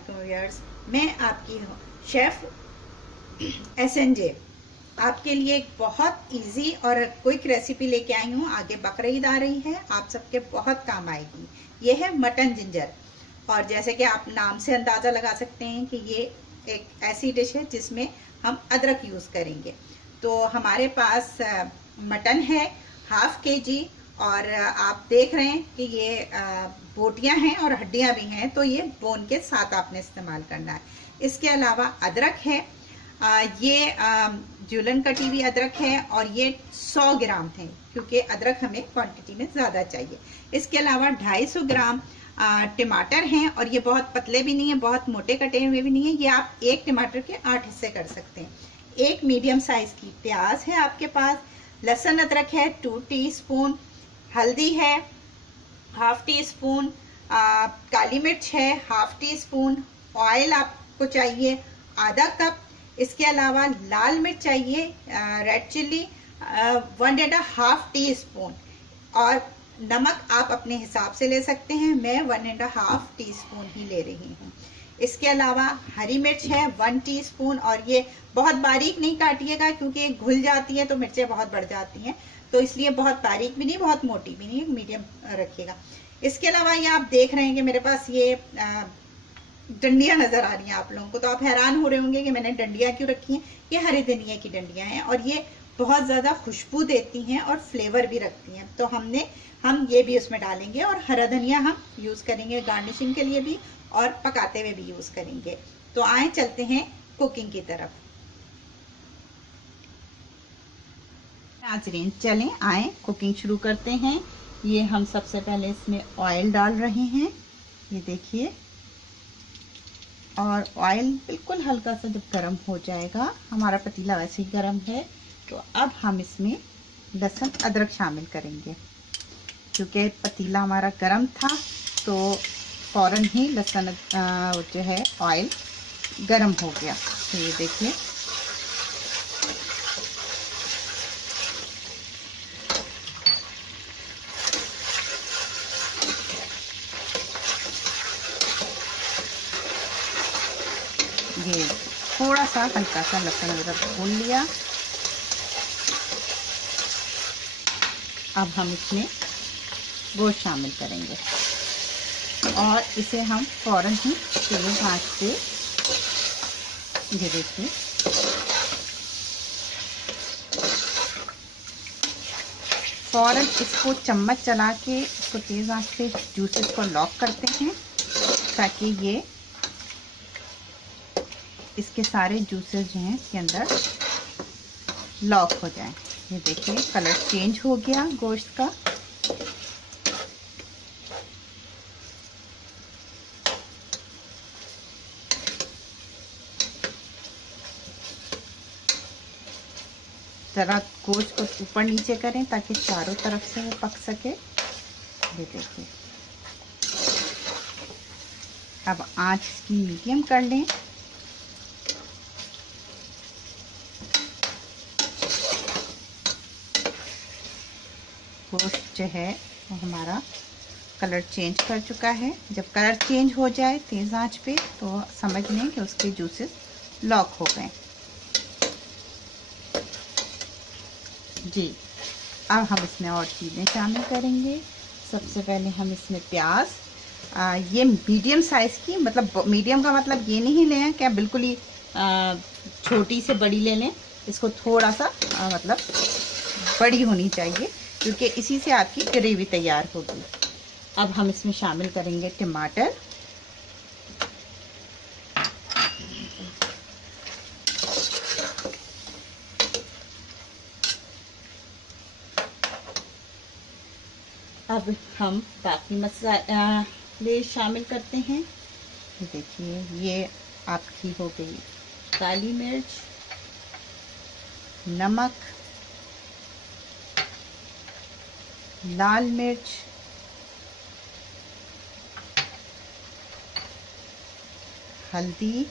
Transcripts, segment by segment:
वालेकुम व्यूअर्स, मैं आपकी शेफ़ SNJ आपके लिए एक बहुत इजी और क्विक रेसिपी लेके आई हूँ। आगे बकरीद आ रही है, आप सबके बहुत काम आएगी। ये है मटन जिंजर, और जैसे कि आप नाम से अंदाज़ा लगा सकते हैं कि ये एक ऐसी डिश है जिसमें हम अदरक यूज़ करेंगे। तो हमारे पास मटन है 1/2 kg, और आप देख रहे हैं कि ये बोटियां हैं और हड्डियां भी हैं, तो ये बोन के साथ आपने इस्तेमाल करना है। इसके अलावा अदरक है, ये जुलन कटी हुई अदरक है, और ये 100 ग्राम है क्योंकि अदरक हमें क्वांटिटी में ज़्यादा चाहिए। इसके अलावा 250 ग्राम टमाटर हैं, और ये बहुत पतले भी नहीं है, बहुत मोटे कटे हुए भी नहीं है। ये आप एक टमाटर के 8 हिस्से कर सकते हैं। एक मीडियम साइज की प्याज है आपके पास, लहसुन अदरक है 2 टीस्पून, हल्दी है 1/2 टीस्पून, काली मिर्च है 1/2 टीस्पून, ऑयल आपको चाहिए आधा कप। इसके अलावा लाल मिर्च चाहिए रेड चिल्ली 1.5 टीस्पून, और नमक आप अपने हिसाब से ले सकते हैं, मैं 1.5 टीस्पून ही ले रही हूँ। इसके अलावा हरी मिर्च है 1 टीस्पून, और ये बहुत बारीक नहीं काटिएगा क्योंकि घुल जाती है तो मिर्चें बहुत बढ़ जाती हैं, तो इसलिए बहुत बारीक भी नहीं, बहुत मोटी भी नहीं, मीडियम रखिएगा। इसके अलावा ये आप देख रहे हैं कि मेरे पास ये डंडियां नजर आ रही हैं आप लोगों को, तो आप हैरान हो रहे होंगे कि मैंने डंडियां क्यों रखी हैं। ये हरे धनिया की डंडियां हैं, और ये बहुत ज़्यादा खुशबू देती हैं और फ्लेवर भी रखती हैं, तो हम ये भी उसमें डालेंगे। और हरा धनिया हम यूज़ करेंगे गार्निशिंग के लिए भी, और पकाते हुए भी यूज़ करेंगे। तो आए चलते हैं कुकिंग की तरफ। नाज़रीन चलें आए कुकिंग शुरू करते हैं। ये हम सबसे पहले इसमें ऑयल डाल रहे हैं, ये देखिए, और ऑयल बिल्कुल हल्का सा जब गर्म हो जाएगा, हमारा पतीला वैसे ही गर्म है, तो अब हम इसमें लहसुन अदरक शामिल करेंगे। क्योंकि पतीला हमारा गर्म था तो फ़ौरन ही लहसुन जो है ऑयल गर्म हो गया। तो ये देखिए, ये थोड़ा सा हल्का सा लहसुन अदरक भून लिया। अब हम इसमें गोश्त शामिल करेंगे, और इसे हम फ़ौरन ही तेज आंच पे, ये देखिए, फ़ौरन इसको चम्मच चला के इसको तेज आंच पे जूसेस को लॉक करते हैं, ताकि ये इसके सारे जूसेस जो हैं इसके अंदर लॉक हो जाएं। ये देखिए कलर चेंज हो गया गोश्त का। जरा गोश्त को ऊपर नीचे करें ताकि चारों तरफ से वो पक सके। ये देखिए, अब आंच इसकी मीडियम कर लें। गोश्त जो है वो हमारा कलर चेंज कर चुका है। जब कलर चेंज हो जाए तेज़ आंच पे, तो समझ लें कि उसके जूसेस लॉक हो गए। जी, अब हम इसमें और चीज़ें शामिल करेंगे। सबसे पहले हम इसमें प्याज, ये मीडियम साइज़ की, मतलब मीडियम का मतलब ये नहीं लें कि बिल्कुल ही छोटी से बड़ी ले लें, इसको थोड़ा सा मतलब बड़ी होनी चाहिए, क्योंकि इसी से आपकी ग्रेवी तैयार होगी। अब हम इसमें शामिल करेंगे टमाटर, अब हम बाकी मसाले शामिल करते हैं। देखिए, ये आपकी हो गई काली मिर्च, नमक, लाल मिर्च, हल्दी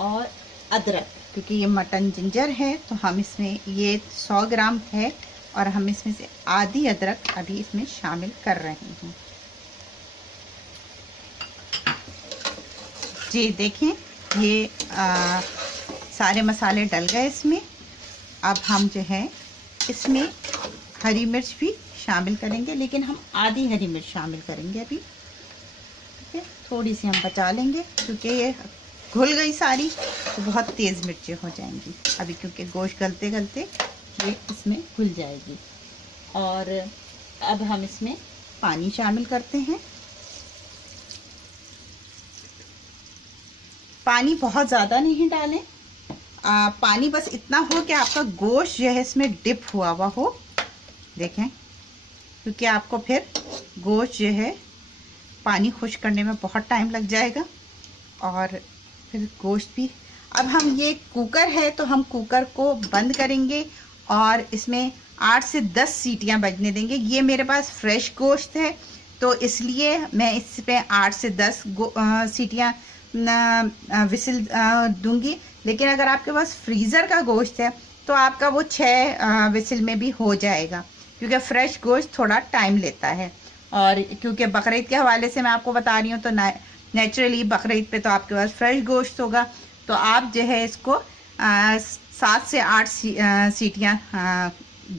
और अदरक। क्योंकि ये मटन जिंजर है तो हम इसमें, ये 100 ग्राम है, और हम इसमें से आधी अदरक अभी इसमें शामिल कर रहे हैं। जी देखें, ये सारे मसाले डल गए इसमें। अब हम जो है इसमें हरी मिर्च भी शामिल करेंगे, लेकिन हम आधी हरी मिर्च शामिल करेंगे अभी। ठीक है, थोड़ी सी हम बचा लेंगे क्योंकि ये घुल गई सारी तो बहुत तेज़ मिर्चें हो जाएंगी अभी, क्योंकि गोश्त गलते गलते ये इसमें घुल जाएगी। और अब हम इसमें पानी शामिल करते हैं। पानी बहुत ज़्यादा नहीं डालें, पानी बस इतना हो कि आपका गोश्त जो है इसमें डिप हुआ हुआ हो। देखें, क्योंकि आपको फिर गोश्त जो है पानी खुश करने में बहुत टाइम लग जाएगा और फिर गोश्त भी। अब हम ये कुकर है तो हम कुकर को बंद करेंगे और इसमें 8 से 10 सीटियां बजने देंगे। ये मेरे पास फ्रेश गोश्त है तो इसलिए मैं इस पे 8 से 10 सीटियां विसिल दूंगी। लेकिन अगर आपके पास फ्रीज़र का गोश्त है तो आपका वो 6 विसिल में भी हो जाएगा, क्योंकि फ्रेश गोश्त थोड़ा टाइम लेता है। और क्योंकि बकरीद के हवाले से मैं आपको बता रही हूँ तो नेचुरली बकरीद पे तो आपके पास फ्रेश गोश्त होगा, तो आप जो है इसको 7 से 8 सीटियाँ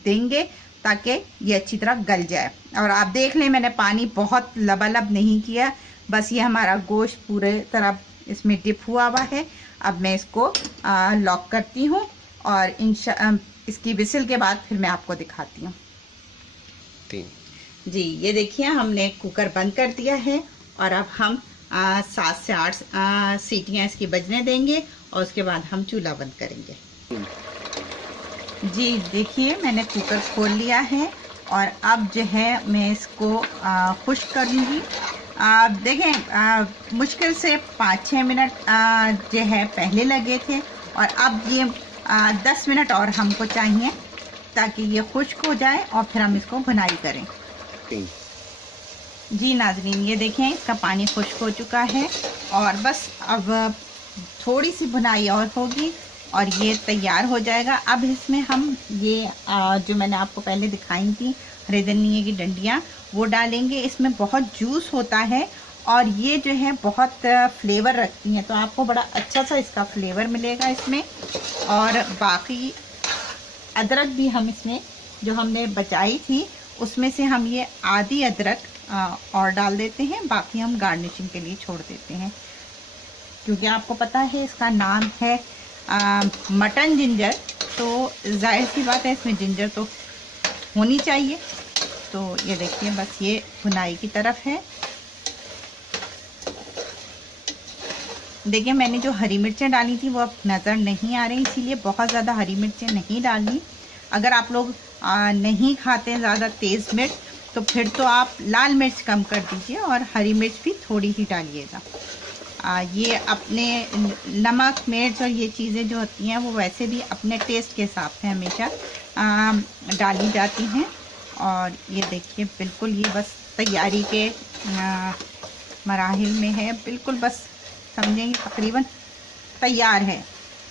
देंगे ताकि ये अच्छी तरह गल जाए। और आप देख लें, मैंने पानी बहुत लबालब नहीं किया, बस ये हमारा गोश्त पूरे तरह इसमें डिप हुआ हुआ है। अब मैं इसको लॉक करती हूँ और इसकी विसिल के बाद फिर मैं आपको दिखाती हूँ। जी ये देखिए, हमने कुकर बंद कर दिया है और अब हम 7 से 8 सीटियाँ इसकी बजने देंगे और उसके बाद हम चूल्हा बंद करेंगे। जी देखिए, मैंने कुकर खोल लिया है और अब जो है मैं इसको खुश्क करूँगी। देखें, मुश्किल से 5-6 मिनट जो है पहले लगे थे और अब ये 10 मिनट और हमको चाहिए ताकि ये खुश्क हो जाए और फिर हम इसको भुनाई करें। जी नाज़रीन, ये देखें, इसका पानी खुश्क हो चुका है और बस अब थोड़ी सी भुनाई और होगी और ये तैयार हो जाएगा। अब इसमें हम ये जो मैंने आपको पहले दिखाई थी हरे धनिये की डंडियाँ, वो डालेंगे। इसमें बहुत जूस होता है और ये जो है बहुत फ्लेवर रखती हैं, तो आपको बड़ा अच्छा सा इसका फ्लेवर मिलेगा इसमें। और बाकी अदरक भी हम इसमें जो हमने बचाई थी उसमें से हम ये आधी अदरक और डाल देते हैं, बाकी हम गार्निशिंग के लिए छोड़ देते हैं, क्योंकि आपको पता है इसका नाम है मटन जिंजर, तो जाहिर सी बात है इसमें जिंजर तो होनी चाहिए। तो ये देखिए, बस ये भुनाई की तरफ है। देखिए, मैंने जो हरी मिर्चें डाली थी वो अब नज़र नहीं आ रही, इसीलिए बहुत ज़्यादा हरी मिर्चें नहीं डाली। अगर आप लोग नहीं खाते ज़्यादा तेज़ मिर्च तो फिर तो आप लाल मिर्च कम कर दीजिए और हरी मिर्च भी थोड़ी ही डालिएगा। ये अपने नमक मिर्च और ये चीज़ें जो होती हैं वो वैसे भी अपने टेस्ट के हिसाब से हमेशा डाली जाती हैं। और ये देखिए, बिल्कुल ये बस तैयारी के मराहिल में है, बिल्कुल बस समझेंगे तकरीबन तैयार है।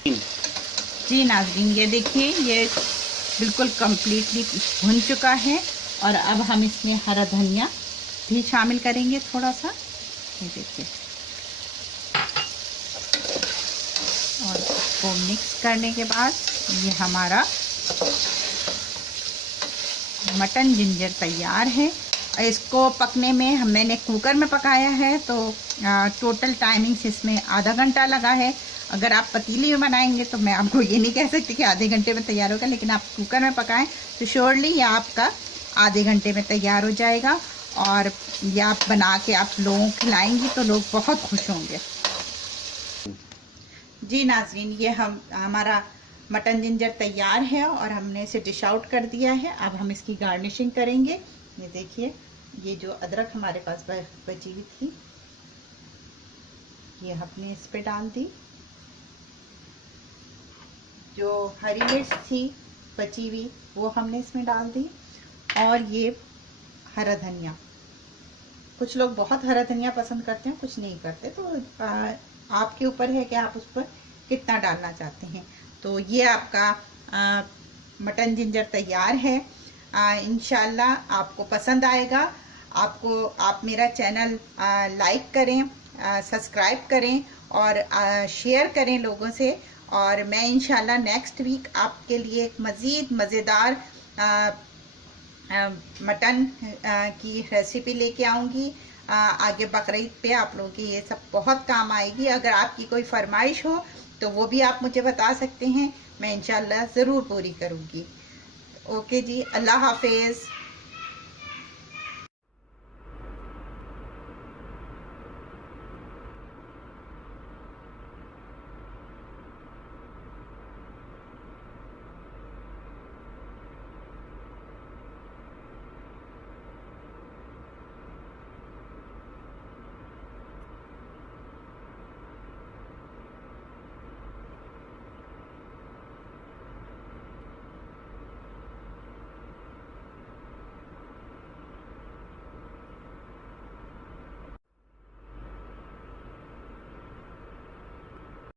जी नाज़रीन, ये देखिए, ये बिल्कुल कम्प्लीटली भुन चुका है और अब हम इसमें हरा धनिया भी शामिल करेंगे थोड़ा सा। ये देखिए, और इसको मिक्स करने के बाद ये हमारा मटन जिंजर तैयार है। इसको पकने में मैंने कुकर में पकाया है तो टोटल टाइमिंग्स इसमें आधा घंटा लगा है। अगर आप पतीली में बनाएंगे तो मैं आपको ये नहीं कह सकती कि आधे घंटे में तैयार होगा, लेकिन आप कुकर में पकाएं तो श्योरली ये आपका आधे घंटे में तैयार हो जाएगा। और ये आप बना के आप लोगों को खिलाएंगी तो लोग बहुत खुश होंगे। जी नाज़रीन, ये हमारा मटन जिंजर तैयार है और हमने इसे डिश आउट कर दिया है। अब हम इसकी गार्निशिंग करेंगे। ये देखिए, ये जो अदरक हमारे पास बची हुई थी ये हमने इस पे डाल दी, जो हरी मिर्च थी बची हुई वो हमने इसमें डाल दी, और ये हरा धनिया। कुछ लोग बहुत हरा धनिया पसंद करते हैं, कुछ नहीं करते, तो आपके ऊपर है कि आप उस पर कितना डालना चाहते हैं। तो ये आपका मटन जिंजर तैयार है। इंशाल्लाह आपको पसंद आएगा। आप मेरा चैनल लाइक करें सब्सक्राइब करें और शेयर करें लोगों से। और मैं इंशाल्लाह नेक्स्ट वीक आपके लिए एक मज़ीद मज़ेदार मटन की रेसिपी लेके आऊँगी। आगे बकरीद पे आप लोगों की ये सब बहुत काम आएगी। अगर आपकी कोई फरमाइश हो तो वो भी आप मुझे बता सकते हैं, मैं इंशाल्लाह ज़रूर पूरी करूँगी। ओके जी, अल्लाह हाफिज़।